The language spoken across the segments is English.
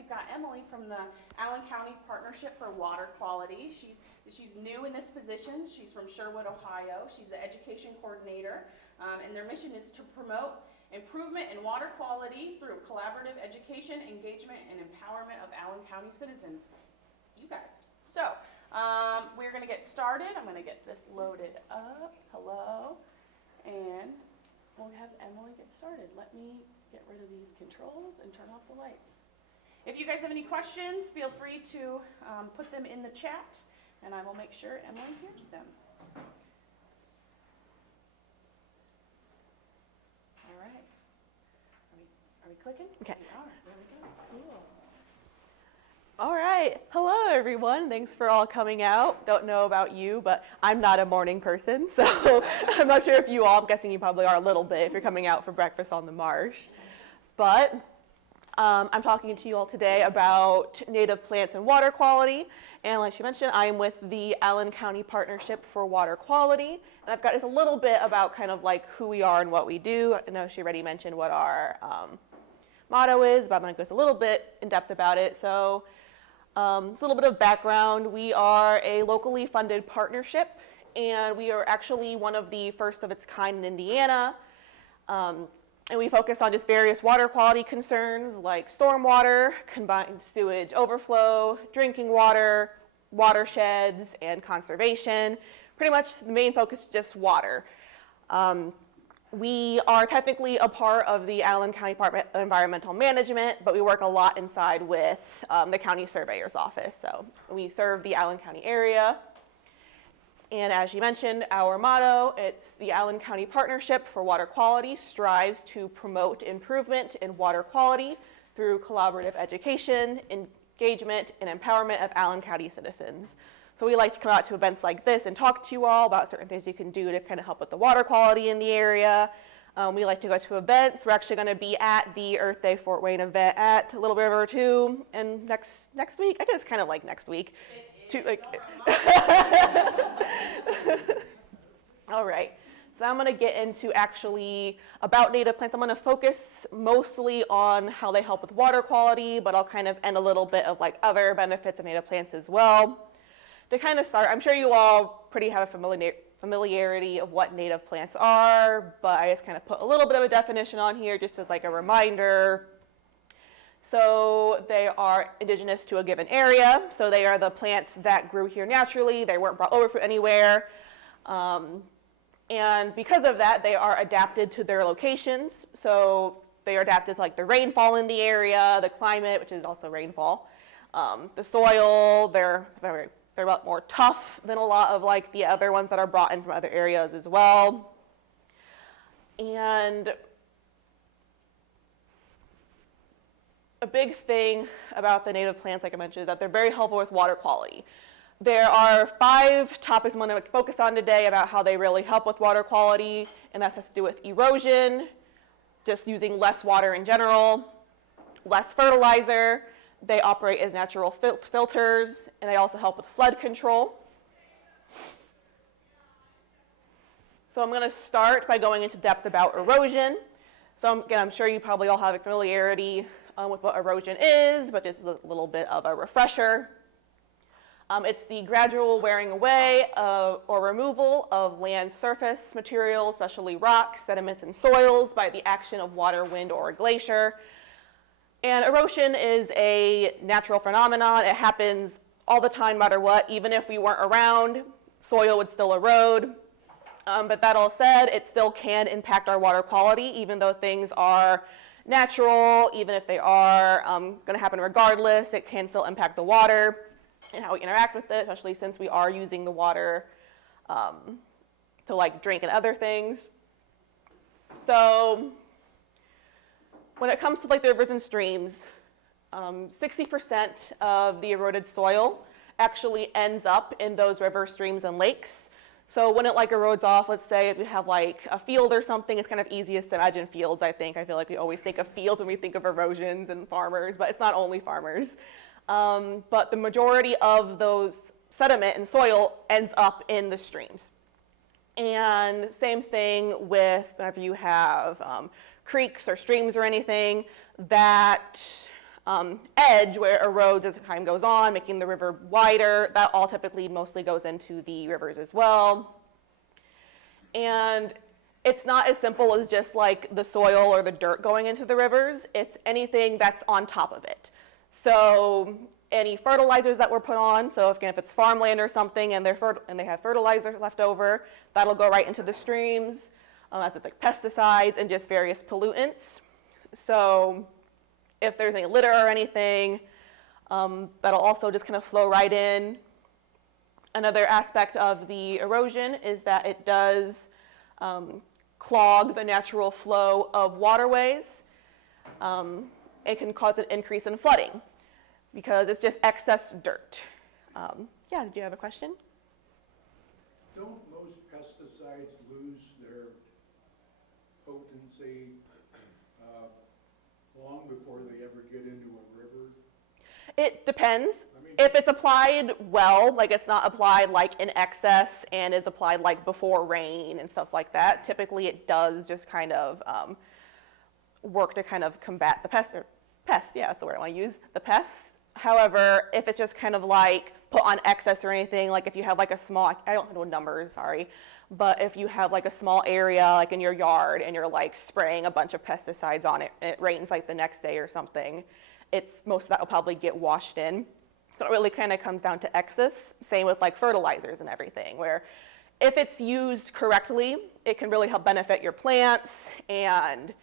we've got Emily from the Allen County Partnership for Water Quality. She's new in this position. She's from Sherwood, Ohio. She's the education coordinator, and their mission is to promote improvement in water quality through collaborative education, engagement, and empowerment of Allen County citizens. You guys. So, we're going to get started. I'm going to get this loaded up. Hello. And we'll have Emily get started. Let me get rid of these controls and turn off the lights. If you guys have any questions, feel free to put them in the chat, and I will make sure Emily hears them. All right. Are we clicking? Okay. We are. There we go. Cool. All right. Hello, everyone. Thanks for all coming out. Don't know about you, but I'm not a morning person, so I'm not sure if you all, I'm guessing you probably are a little bit if you're coming out for breakfast on the Marsh. But I'm talking to you all today about native plants and water quality. And like she mentioned, I'm with the Allen County Partnership for Water Quality. And I've got just a little bit about kind of like who we are and what we do. I know she already mentioned what our motto is, but I'm going to go just a little bit in depth about it. So just a little bit of background. We are a locally funded partnership, and we are actually one of the first of its kind in Indiana. And we focus on just various water quality concerns like stormwater, combined sewage overflow, drinking water, watersheds, and conservation. Pretty much the main focus is just water. We are technically a part of the Allen County Department of Environmental Management, but we work a lot inside with the county surveyor's office. So we serve the Allen County area. And as you mentioned, our motto, it's the Allen County Partnership for Water Quality strives to promote improvement in water quality through collaborative education, engagement, and empowerment of Allen County citizens. So we like to come out to events like this and talk to you all about certain things you can do to kind of help with the water quality in the area. We like to go to events. We're actually going to be at the Earth Day Fort Wayne event at Little River too, and next week. I guess it's kind of like next week. All right, so I'm going to get into actually about native plants. I'm going to focus mostly on how they help with water quality, but I'll kind of end a little bit of like other benefits of native plants as well. To kind of start, I'm sure you all pretty have a familiarity of what native plants are, but I just kind of put a little bit of a definition on here just as like a reminder. So they are indigenous to a given area. So they are the plants that grew here naturally. They weren't brought over from anywhere. And because of that, they are adapted to their locations. So they are adapted to like the rainfall in the area, the climate, which is also rainfall, the soil. They're a lot more tough than a lot of like the other ones that are brought in from other areas as well. And a big thing about the native plants, like I mentioned, is that they're very helpful with water quality. There are 5 topics I'm going to focus on today about how they really help with water quality, and that has to do with erosion, just using less water in general, less fertilizer. They operate as natural filters, and they also help with flood control. So I'm going to start by going into depth about erosion. So again, I'm sure you probably all have a familiarity with what erosion is, but just a little bit of a refresher. It's the gradual wearing away or removal of land surface material, especially rocks, sediments, and soils by the action of water, wind, or a glacier. And erosion is a natural phenomenon. It happens all the time, no matter what. Even if we weren't around, soil would still erode. But that all said, it still can impact our water quality, even though things are natural, even if they are going to happen regardless, it can still impact the water and how we interact with it, especially since we are using the water to like drink and other things. So when it comes to like the rivers and streams, 60% of the eroded soil actually ends up in those rivers, streams, and lakes. So when it like erodes off, let's say if you have like a field or something, it's kind of easiest to imagine fields, I think. I feel like we always think of fields when we think of erosions and farmers, but it's not only farmers. But the majority of those sediment and soil ends up in the streams. And same thing with whenever you have creeks or streams or anything, that edge where it erodes as time goes on, making the river wider. That all typically mostly goes into the rivers as well. And it's not as simple as just like the soil or the dirt going into the rivers. It's anything that's on top of it. So any fertilizers that were put on, so if it's farmland or something and they have fertilizer left over, that'll go right into the streams, as it's like pesticides and just various pollutants. So if there's any litter or anything, that'll also just kind of flow right in. Another aspect of the erosion is that it does clog the natural flow of waterways. It can cause an increase in flooding because it's just excess dirt. Yeah, did you have a question? Don't most pesticides lose their potency long before they ever get into a river? It depends. I mean, If it's applied well, like it's not applied like in excess and is applied like before rain and stuff like that, typically it does just kind of work to kind of combat the pests, yeah, that's the word I want to use, the pests. However, if it's just kind of like put on excess or anything, like if you have like a small, I don't know numbers, sorry, but if you have like a small area like in your yard and you're like spraying a bunch of pesticides on it and it rains like the next day or something, most of that will probably get washed in. So it really kind of comes down to excess. Same with like fertilizers and everything, where if it's used correctly, it can really help benefit your plants and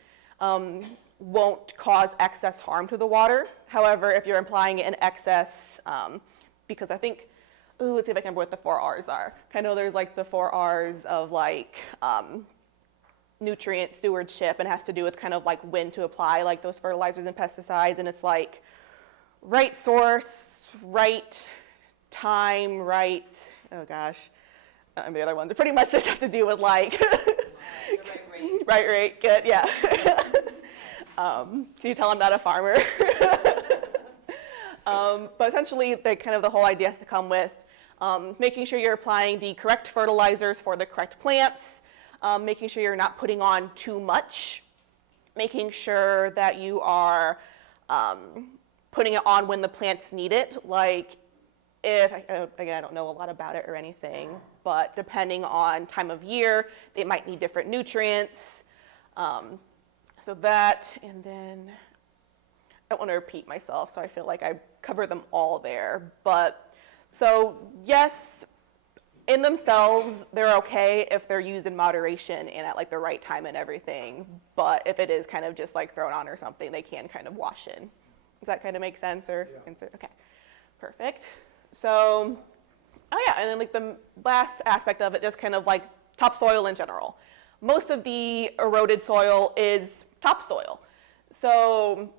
won't cause excess harm to the water. However, if you're applying it in excess, because I think, let's see if I can remember what the 4 R's are. I know there's like the 4 R's of like nutrient stewardship, and it has to do with kind of like when to apply like those fertilizers and pesticides, and it's like right source, right time, right, oh gosh, the other ones pretty much just have to do with like the right rate. right rate, good, yeah. Can you tell I'm not a farmer? But essentially, the whole idea has to come with making sure you're applying the correct fertilizers for the correct plants, making sure you're not putting on too much, making sure that you are putting it on when the plants need it. Like again, I don't know a lot about it or anything, but depending on time of year, they might need different nutrients. So that, and then I don't want to repeat myself, so I feel like I covered them all there. But so yes, in themselves, they're okay if they're used in moderation and at like the right time and everything. But if it is kind of just like thrown on or something, they can kind of wash in. Does that kind of make sense? Or Yeah. Okay, perfect. So, oh yeah, and then like the last aspect of it, just kind of like topsoil in general. Most of the eroded soil is topsoil. So,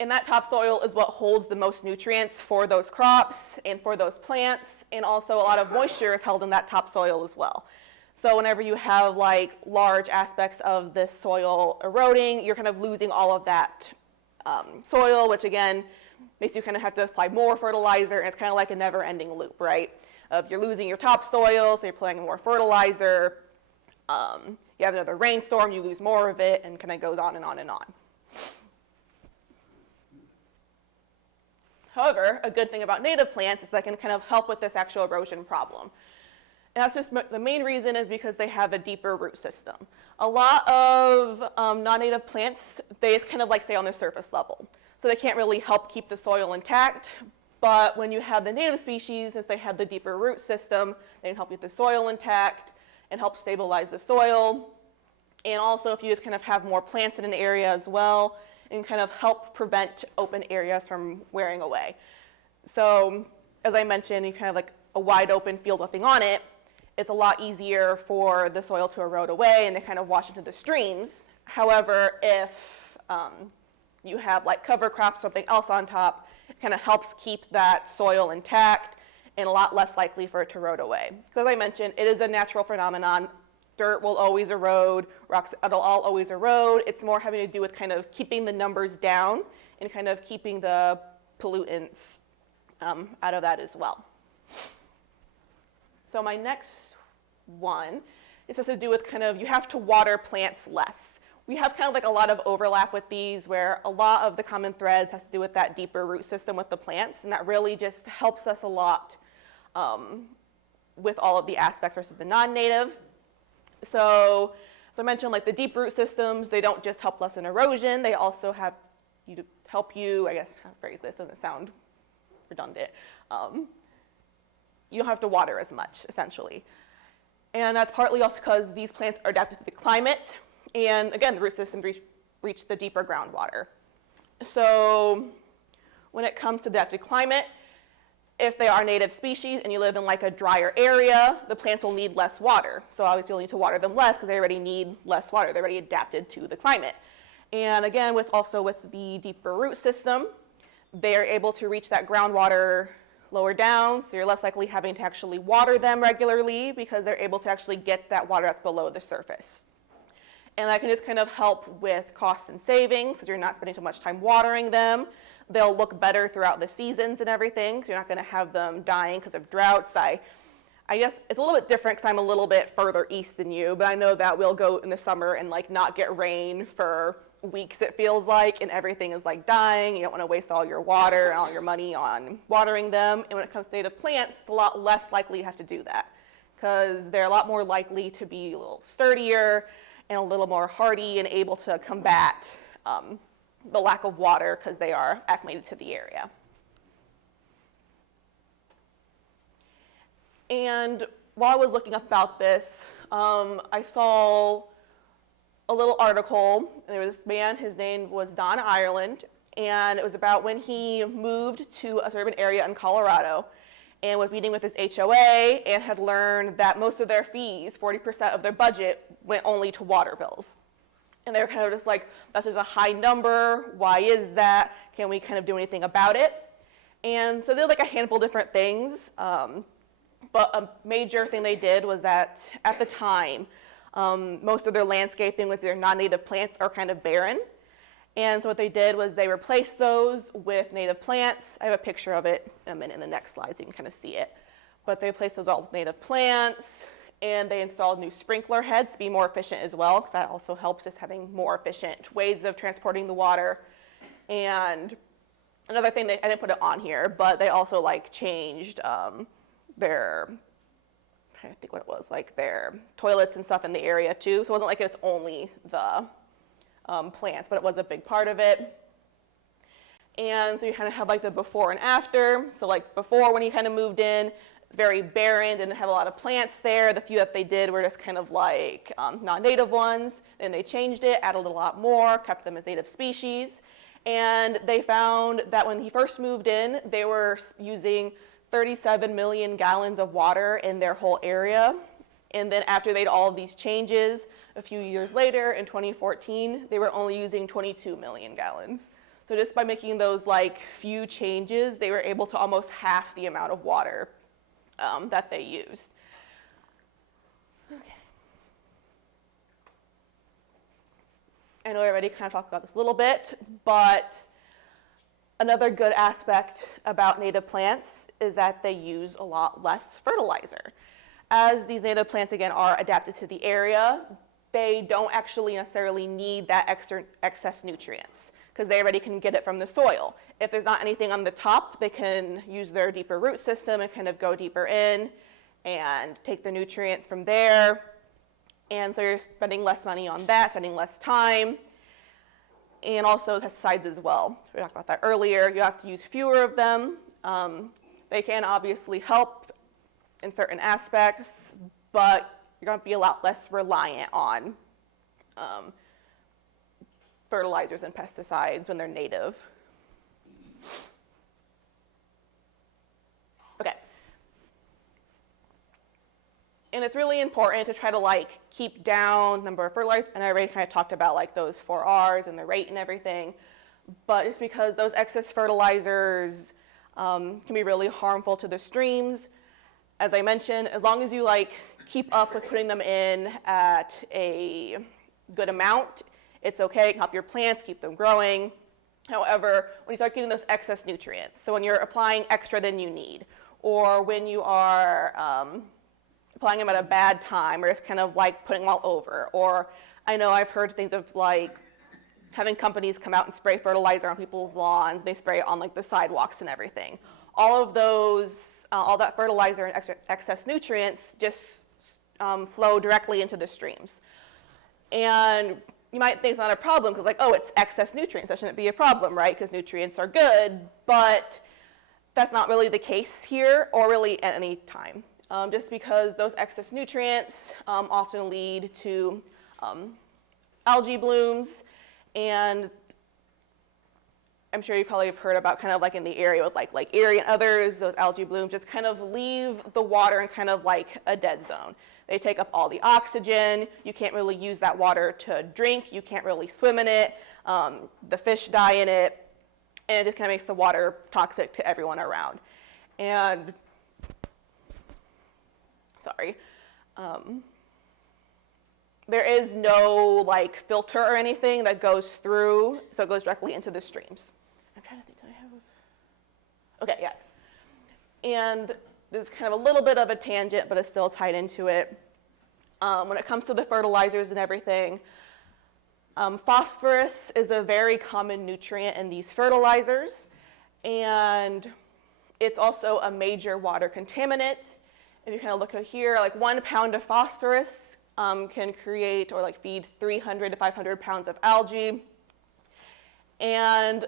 and that topsoil is what holds the most nutrients for those crops and for those plants, and also a lot of moisture is held in that topsoil as well. So whenever you have like large aspects of this soil eroding, you're kind of losing all of that soil, which again makes you kind of have to apply more fertilizer, and it's kind of like a never-ending loop, right? You're losing your topsoil, so you're applying more fertilizer. You have another rainstorm, you lose more of it, and kind of goes on and on and on. However, a good thing about native plants is that can kind of help with this actual erosion problem. And that's just the main reason is because they have a deeper root system. A lot of non-native plants, they just kind of like stay on the surface level. So they can't really help keep the soil intact. But when you have the native species, since they have the deeper root system, they can help keep the soil intact and help stabilize the soil. And also if you just kind of have more plants in an area as well, and kind of help prevent open areas from wearing away. So as I mentioned, you kind of like a wide open field with nothing on it, it's a lot easier for the soil to erode away and to kind of wash into the streams. However, if you have like cover crops, something else on top, it kind of helps keep that soil intact and a lot less likely for it to erode away. Because as I mentioned, it is a natural phenomenon. Dirt will always erode, rocks, it'll all always erode. It's more having to do with kind of keeping the numbers down and kind of keeping the pollutants out of that as well. So my next one is has to do with kind of, you have to water plants less. we have kind of like a lot of overlap with these, where a lot of the common threads has to do with that deeper root system with the plants, and that really just helps us a lot with all of the aspects versus the non-native. So as I mentioned, like the deep root systems, they don't just help lessen erosion, they also have help you, I guess, how to phrase this, doesn't sound redundant. You don't have to water as much, essentially. And that's partly also because these plants are adapted to the climate, and again, the root systems reach the deeper groundwater. So when it comes to adapted climate, if they are native species and you live in like a drier area, the plants will need less water. So obviously you'll need to water them less because they already need less water. They're already adapted to the climate. And again, with the deeper root system, they're able to reach that groundwater lower down, so you're less likely having to actually water them regularly because they're able to actually get that water that's below the surface. And that can just kind of help with costs and savings because you're not spending too much time watering them. They'll look better throughout the seasons and everything, so you're not going to have them dying because of droughts. I guess it's a little bit different because I'm a little bit further east than you, but I know that we'll go in the summer and like not get rain for weeks, it feels like, and everything is like dying. You don't want to waste all your water and all your money on watering them. And when it comes to native plants, it's a lot less likely to have to do that because they're a lot more likely to be a little sturdier and a little more hardy and able to combat the lack of water because they are acclimated to the area. And while I was looking up about this, I saw a little article, and there was this man, his name was Don Ireland, and it was about when he moved to a suburban area in Colorado and was meeting with his HOA and had learned that most of their fees, 40% of their budget, went only to water bills. And they were kind of just like, that's just a high number, why is that? Can we kind of do anything about it? And so they did like a handful of different things, but a major thing they did was that at the time, most of their landscaping with their non-native plants are kind of barren. And so what they did was they replaced those with native plants. I have a picture of it in a minute in the next slide so you can kind of see it. But they replaced those all with native plants, and they installed new sprinkler heads to be more efficient as well, because that also helps us having more efficient ways of transporting the water. And another thing, I didn't put it on here, but they also like changed their, I think what it was, like their toilets and stuff in the area too. So it wasn't like it's only the plants, but it was a big part of it. And so you kind of have like the before and after. So like before, when he kind of moved in, very barren, didn't have a lot of plants there. The few that they did were just kind of like non-native ones. Then they changed it, added a lot more, kept them as native species. And they found that when he first moved in, they were using 37 million gallons of water in their whole area. And then after they did all of these changes, a few years later, in 2014, they were only using 22 million gallons. So just by making those like few changes, they were able to almost half the amount of water that they used. Okay. I know I already kind of talked about this a little bit, but another good aspect about native plants is that they use a lot less fertilizer. As these native plants, again, are adapted to the area, they don't actually necessarily need that excess nutrients because they already can get it from the soil. If there's not anything on the top, they can use their deeper root system and kind of go deeper in and take the nutrients from there. And so you're spending less money on that, spending less time. And also pesticides as well. We talked about that earlier. You have to use fewer of them. They can obviously help in certain aspects, but you're going to be a lot less reliant on fertilizers and pesticides when they're native. Okay. And it's really important to try to like keep down number of fertilizers, and I already kind of talked about like those 4 R's and the rate and everything, but just because those excess fertilizers can be really harmful to the streams. As I mentioned, as long as you like keep up with putting them in at a good amount, it's okay. It can help your plants, keep them growing. However, when you start getting those excess nutrients, so when you're applying extra than you need, or when you are applying them at a bad time, or it's kind of like putting them all over, or I know I've heard things of like having companies come out and spray fertilizer on people's lawns. They spray it on like the sidewalks and everything. All of those, all that fertilizer and excess nutrients just flow directly into the streams. And you might think it's not a problem because like, oh, it's excess nutrients. That shouldn't be a problem, right? Because nutrients are good, but that's not really the case here or really at any time. Just because those excess nutrients often lead to algae blooms, and I'm sure you probably have heard about kind of like in the area with like Lake Erie and others, those algae blooms just kind of leave the water in kind of like a dead zone. They take up all the oxygen. You can't really use that water to drink. You can't really swim in it. The fish die in it, and it just kind of makes the water toxic to everyone around. And sorry. There is no like filter or anything that goes through, so it goes directly into the streams. I'm trying to think, do I have okay, yeah. And there's kind of a little bit of a tangent, but it's still tied into it. When it comes to the fertilizers and everything, phosphorus is a very common nutrient in these fertilizers, and it's also a major water contaminant. If you kind of look at here, like 1 pound of phosphorus can create or like feed 300 to 500 pounds of algae. And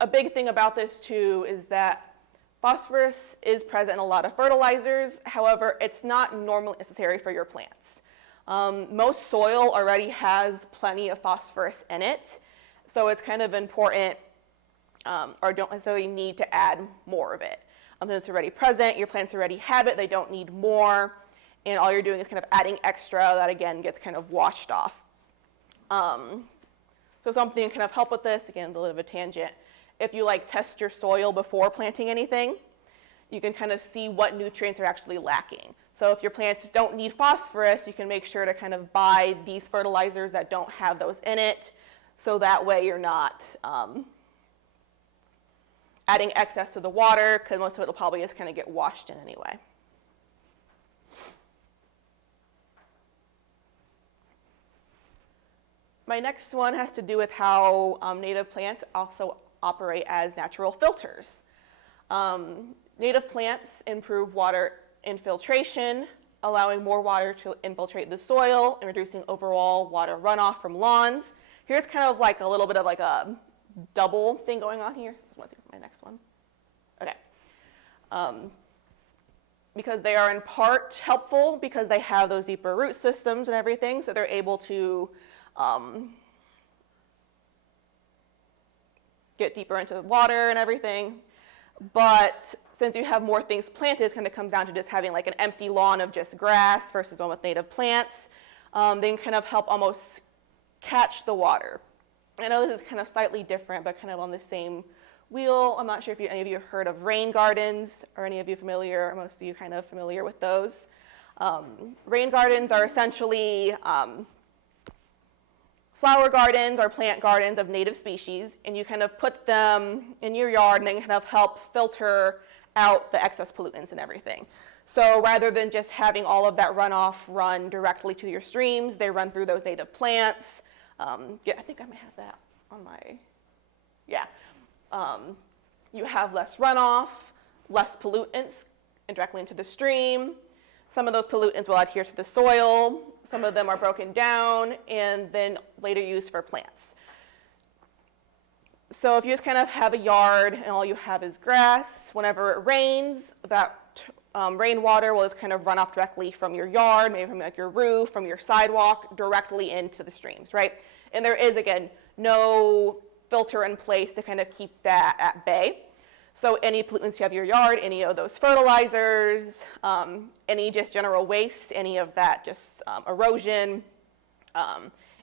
a big thing about this too is that phosphorus is present in a lot of fertilizers. However, it's not normally necessary for your plants. Most soil already has plenty of phosphorus in it, so it's kind of important, or don't necessarily need to add more of it. It's already present, your plants already have it, they don't need more, and all you're doing is kind of adding extra that again gets kind of washed off. So something to kind of help with this, again, a little bit of a tangent. If you like test your soil before planting anything, you can kind of see what nutrients are actually lacking. So if your plants don't need phosphorus, you can make sure to kind of buy these fertilizers that don't have those in it, so that way you're not adding excess to the water, because most of it will probably just kind of get washed in anyway. My next one has to do with how native plants also operate as natural filters. Native plants improve water infiltration, allowing more water to infiltrate the soil and reducing overall water runoff from lawns. Here's kind of like a little bit of like a double thing going on here. Let's see my next one. Okay. Because they are in part helpful because they have those deeper root systems and everything, so they're able to get deeper into the water and everything. But since you have more things planted, it kind of comes down to just having like an empty lawn of just grass versus one with native plants. They can kind of help almost catch the water. I know this is kind of slightly different, but kind of on the same wheel. I'm not sure if any of you have heard of rain gardens, or any of you familiar, or most of you kind of familiar with those. Rain gardens are essentially flower gardens or plant gardens of native species, and you kind of put them in your yard and they kind of help filter out the excess pollutants and everything. So rather than just having all of that runoff run directly to your streams, they run through those native plants. Yeah, I think I might have that on my, yeah. You have less runoff, less pollutants directly into the stream. Some of those pollutants will adhere to the soil. Some of them are broken down and then later used for plants. So if you just kind of have a yard and all you have is grass, whenever it rains, that rainwater will just kind of run off directly from your yard, maybe from like your roof, from your sidewalk, directly into the streams, right? And there is, again, no filter in place to kind of keep that at bay. So any pollutants you have in your yard, any of those fertilizers, any just general waste, any of that just erosion,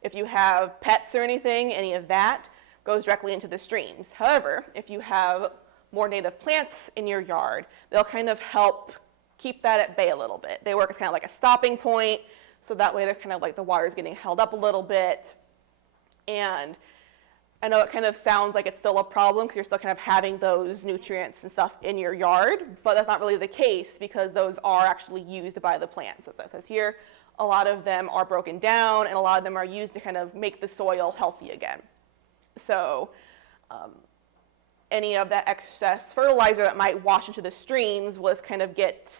if you have pets or anything, any of that goes directly into the streams. However, if you have more native plants in your yard, they'll kind of help keep that at bay a little bit. They work as kind of like a stopping point, so that way they're kind of like the water is getting held up a little bit. And I know it kind of sounds like it's still a problem because you're still kind of having those nutrients and stuff in your yard, but that's not really the case because those are actually used by the plants. As it says here, a lot of them are broken down, and a lot of them are used to kind of make the soil healthy again. So any of that excess fertilizer that might wash into the streams was kind of get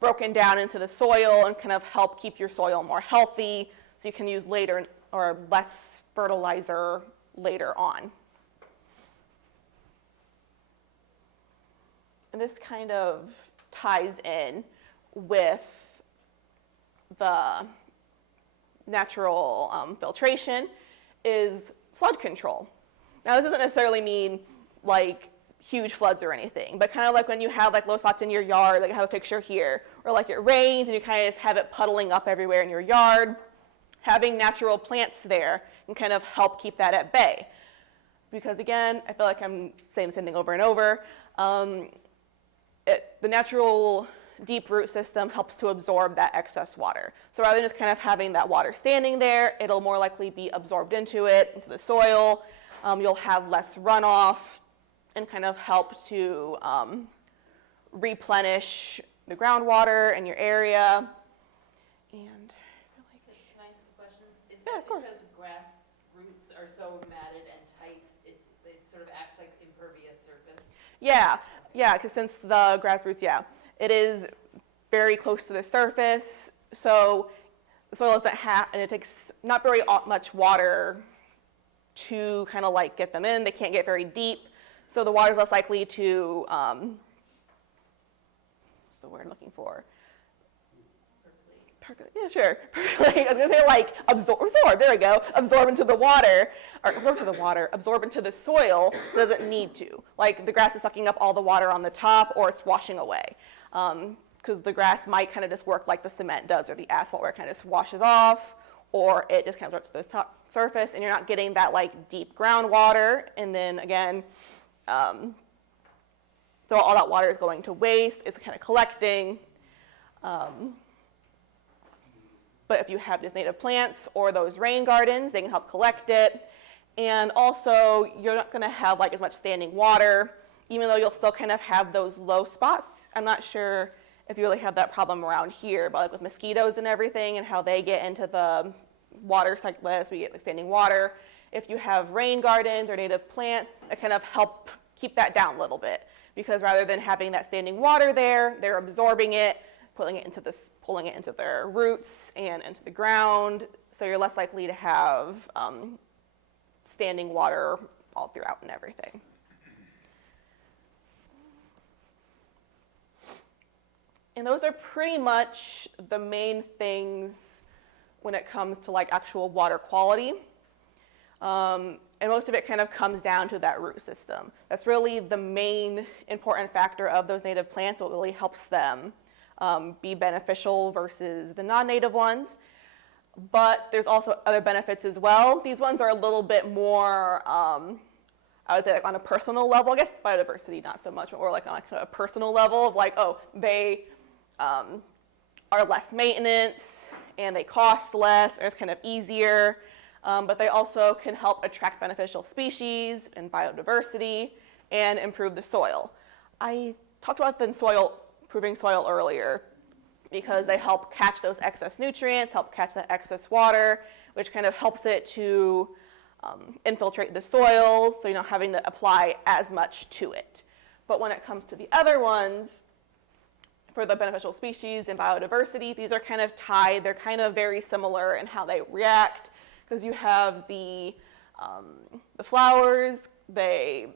broken down into the soil and kind of help keep your soil more healthy, so you can use later or less fertilizer later on. And this kind of ties in with the natural filtration is flood control. Now, this doesn't necessarily mean like huge floods or anything, but kind of like when you have like low spots in your yard, like I have a picture here, or like it rains and you kind of just have it puddling up everywhere in your yard. Having natural plants there can kind of help keep that at bay. Because again, I feel like I'm saying the same thing over and over. The natural deep root system helps to absorb that excess water. So rather than just kind of having that water standing there, it'll more likely be absorbed into the soil. You'll have less runoff and kind of help to replenish the groundwater in your area. And I feel like, Can I ask a question? Is Yeah, that of course. because grass roots are so matted and tight, it sort of acts like impervious surface? yeah, because since the grassroots, it is very close to the surface, so the soil doesn't have, and it takes not very much water to kind of like get them in. They can't get very deep, so the water is less likely to, what's the word I'm looking for? Percolate. Yeah, sure. Percolate. I was gonna say like absorb. There we go. Absorb into the water, or absorb into the soil. Doesn't need to. Like the grass is sucking up all the water on the top, or it's washing away. Because the grass might kind of just work like the cement does, or the asphalt, where it kind of just washes off, or it just kind of drops to the top surface, and you're not getting that like deep groundwater. And then again, so all that water is going to waste. It's kind of collecting. But if you have just native plants or those rain gardens, they can help collect it. And also, you're not going to have like as much standing water, even though you'll still kind of have those low spots. I'm not sure if you really have that problem around here, but like with mosquitoes and everything and how they get into the water cycle, we get the standing water. If you have rain gardens or native plants, that kind of help keep that down a little bit. Because rather than having that standing water there, they're absorbing it, pulling it into their roots and into the ground, so you're less likely to have standing water all throughout and everything. And those are pretty much the main things when it comes to like actual water quality. And most of it kind of comes down to that root system. That's really the main important factor of those native plants, what really helps them be beneficial versus the non-native ones. But there's also other benefits as well. These ones are a little bit more, I would say like on a personal level. I guess biodiversity not so much, but more like on a personal level of like, oh, they are less maintenance and they cost less, or it's kind of easier. But they also can help attract beneficial species and biodiversity and improve the soil. I talked about the improving soil earlier because they help catch those excess nutrients, help catch that excess water, which kind of helps it to infiltrate the soil, so you're not having to apply as much to it. But when it comes to the other ones, for the beneficial species and biodiversity, these are kind of tied. They're kind of very similar in how they react, because you have the flowers, they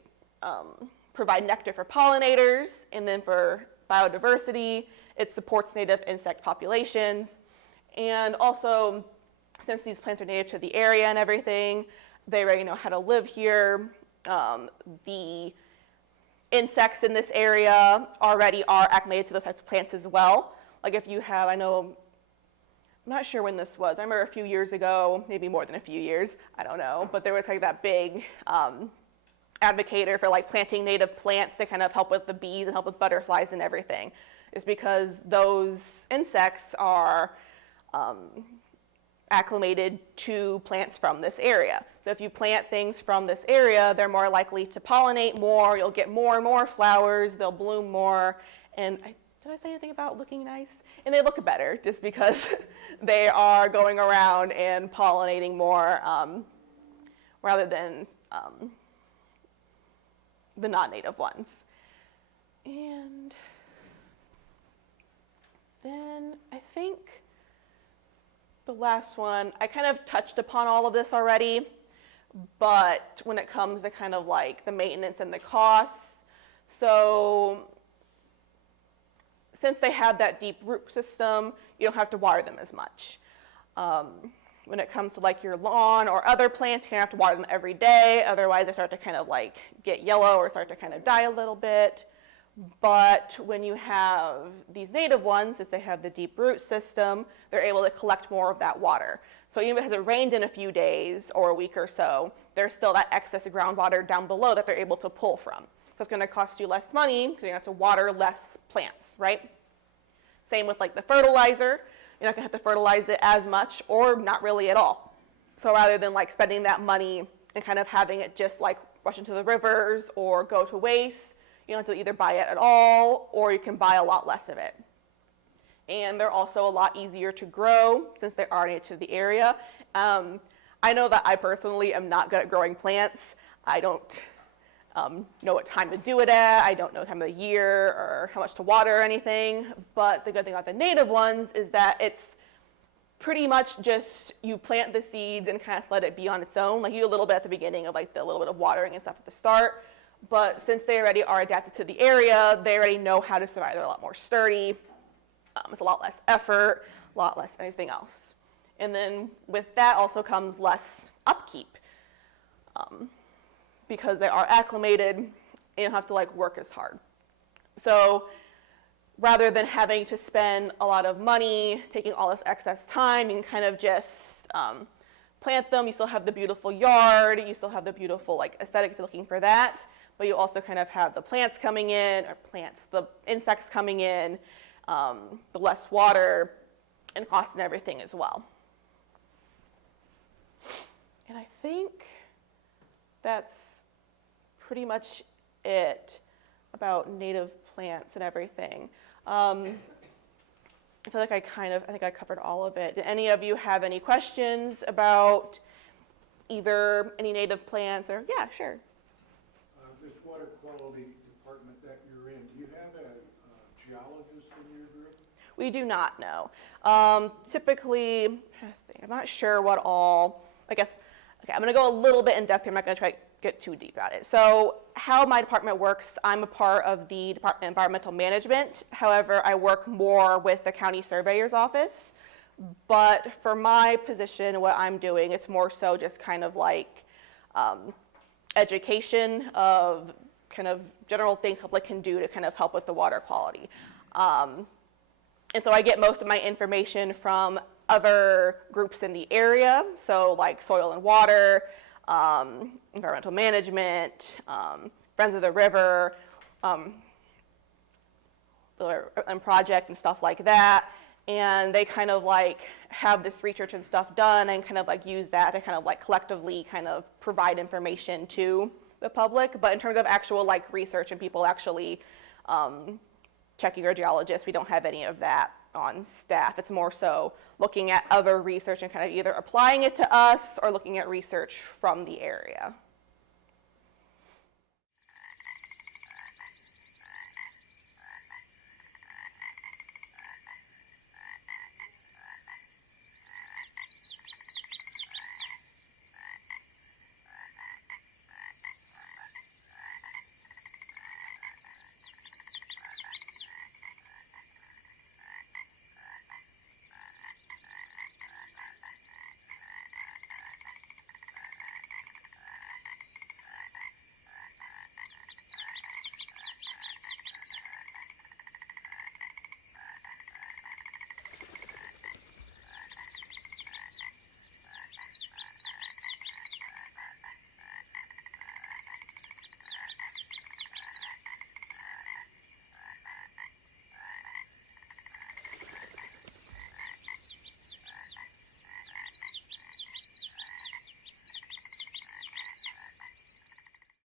provide nectar for pollinators, and then for biodiversity, it supports native insect populations. And also, since these plants are native to the area and everything, they already know how to live here. The insects in this area already are acclimated to those types of plants as well. Like if you have, I'm not sure when this was. I remember a few years ago, maybe more than a few years, I don't know, but there was like that big advocator for like planting native plants to kind of help with the bees and help with butterflies and everything. It's because those insects are acclimated to plants from this area. So if you plant things from this area, they're more likely to pollinate more, you'll get more and more flowers, they'll bloom more, and I did I say anything about looking nice? And they look better just because they are going around and pollinating more rather than the non-native ones. And then I think the last one, I kind of touched upon all of this already, but when it comes to kind of like the maintenance and the costs, so since they have that deep root system, you don't have to water them as much. When it comes to like your lawn or other plants, you have to water them every day, otherwise they start to kind of like get yellow or start to kind of die a little bit. But when you have these native ones, since they have the deep root system, they're able to collect more of that water. So even if it hasn't rained in a few days or a week or so, there's still that excess groundwater down below that they're able to pull from. So it's going to cost you less money because you have to water less plants, right? Same with like the fertilizer. You're not going to have to fertilize it as much or not really at all. So rather than like spending that money and kind of having it just like rush into the rivers or go to waste, you don't have to either buy it at all or you can buy a lot less of it. And they're also a lot easier to grow since they are native to the area. I know that I personally am not good at growing plants. I don't know what time to do it at. I don't know the time of the year or how much to water or anything. But the good thing about the native ones is that it's pretty much just you plant the seeds and kind of let it be on its own. Like you do a little bit at the beginning of like the little bit of watering and stuff at the start. But since they already are adapted to the area, they already know how to survive. They're a lot more sturdy. It's a lot less effort, a lot less anything else. And then with that also comes less upkeep because they are acclimated and you don't have to like work as hard. So rather than having to spend a lot of money, taking all this excess time, you can kind of just plant them. You still have the beautiful yard. You still have the beautiful like aesthetic if you're looking for that. But you also kind of have the plants coming in, the insects coming in, the less water and cost and everything as well. And I think that's pretty much it about native plants and everything. I feel like I think I covered all of it. Did any of you have any questions about either any native plants or, yeah, sure. This water quality department that you're in, do you have a geologist in your group? We do not know. Typically, I'm not sure what all, I guess, okay, I'm going to go a little bit in depth here. I'm not going to try to get too deep at it. So how my department works, I'm a part of the Department of Environmental Management. However, I work more with the county surveyor's office. But for my position, what I'm doing, it's more so just kind of like education of kind of general things public can do to kind of help with the water quality. And so I get most of my information from other groups in the area, so like Soil and Water, Environmental Management, Friends of the River, the Project and stuff like that. And they kind of like have this research and stuff done and kind of like use that to kind of like collectively kind of provide information to the public. But in terms of actual like research and people actually checking our geologists, we don't have any of that on staff. It's more so looking at other research and kind of either applying it to us or looking at research from the area.